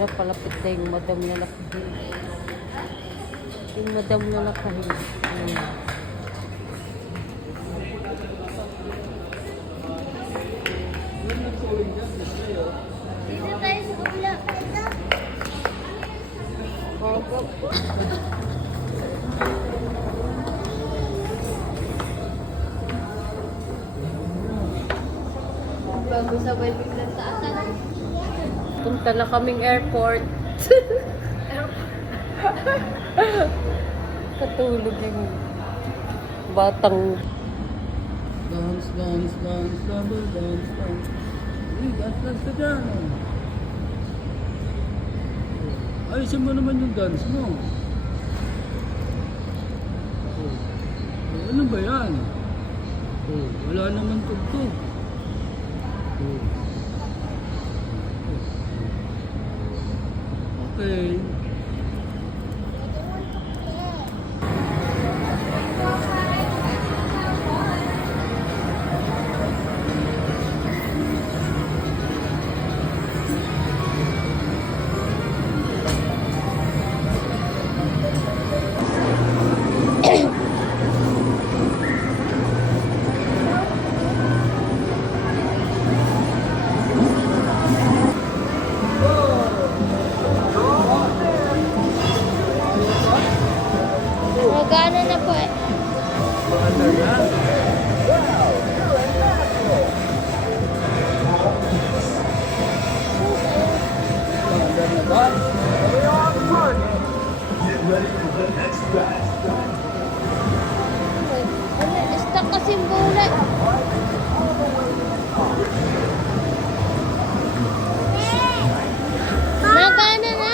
na palapit na yung madam na nakahiga. Yung madam na nakahiga. Ayan. Dito tayo sa kabila. Bago sabay biglang taasan. Punta na kaming airport. Katulog yung batang. Dance, dance, dance, double dance, dance. Uy, dance, dance ka dyan. Ayusin mo naman yung dance mo. Ano ba yan? Wala naman tugtog. Okay. Magana na po eh. Maganda na. Maganda na ba? Ano, stuck kasi yung bola. Nagana na.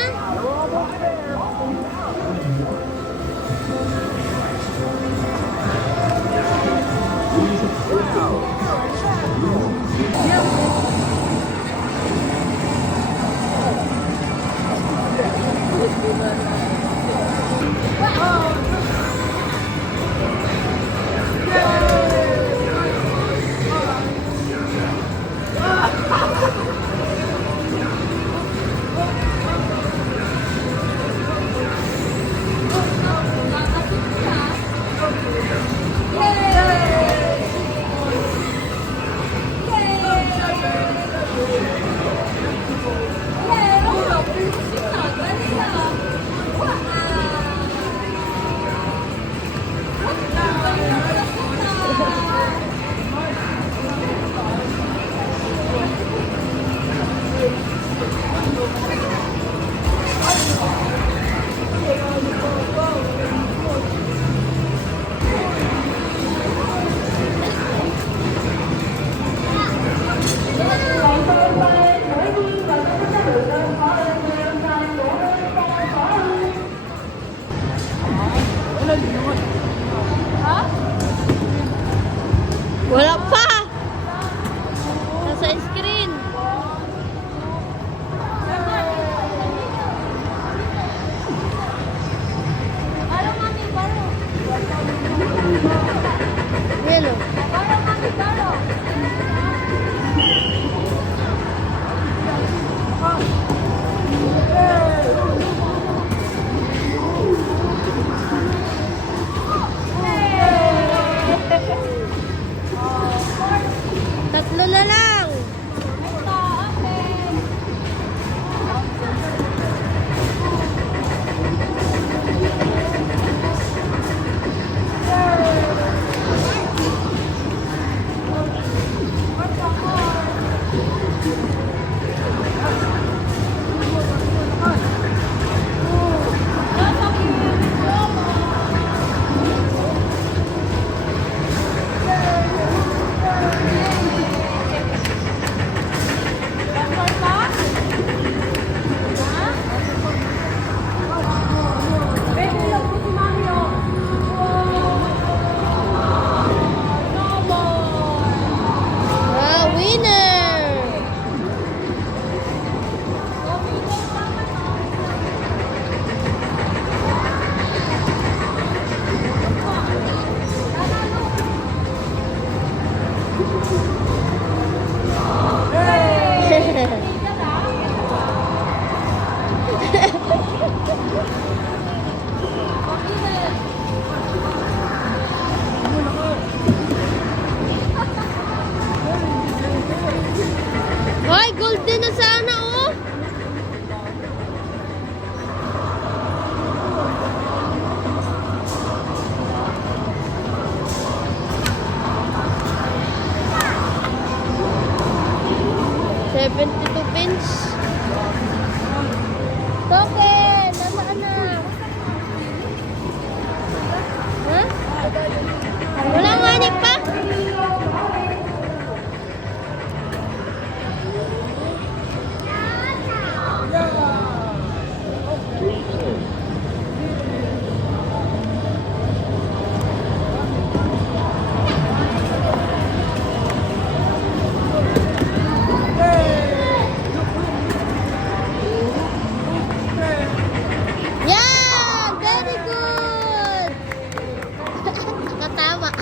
Nakatama.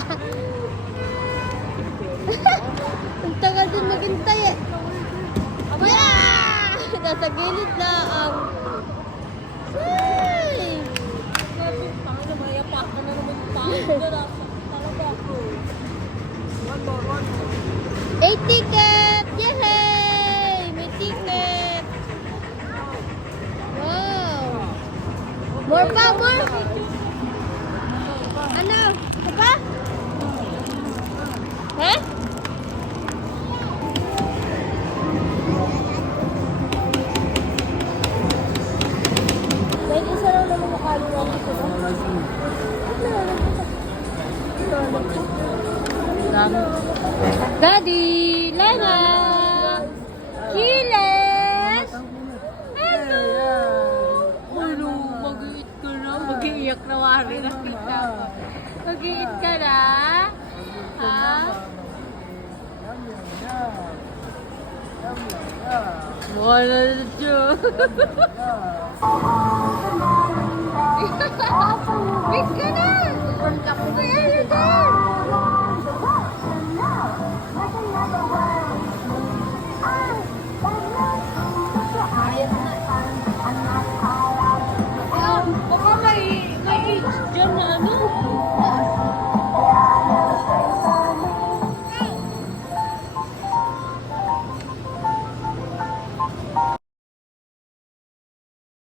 Ang tagal din maghintay eh. Yeah! Nasa gilid na ang... Ay! A ticket! Yay! May ticket! Wow! More pa, more! Ano? Ito pa? Ha? Dahil isa lang naman makali natin ito. Daddy! Lana! Kiles! Hello! Ano? Mag-iit ka na? Mag-iiyak na wari na kita ko. Mag-iit ka na? Ha? Wala na siya. Big ka na!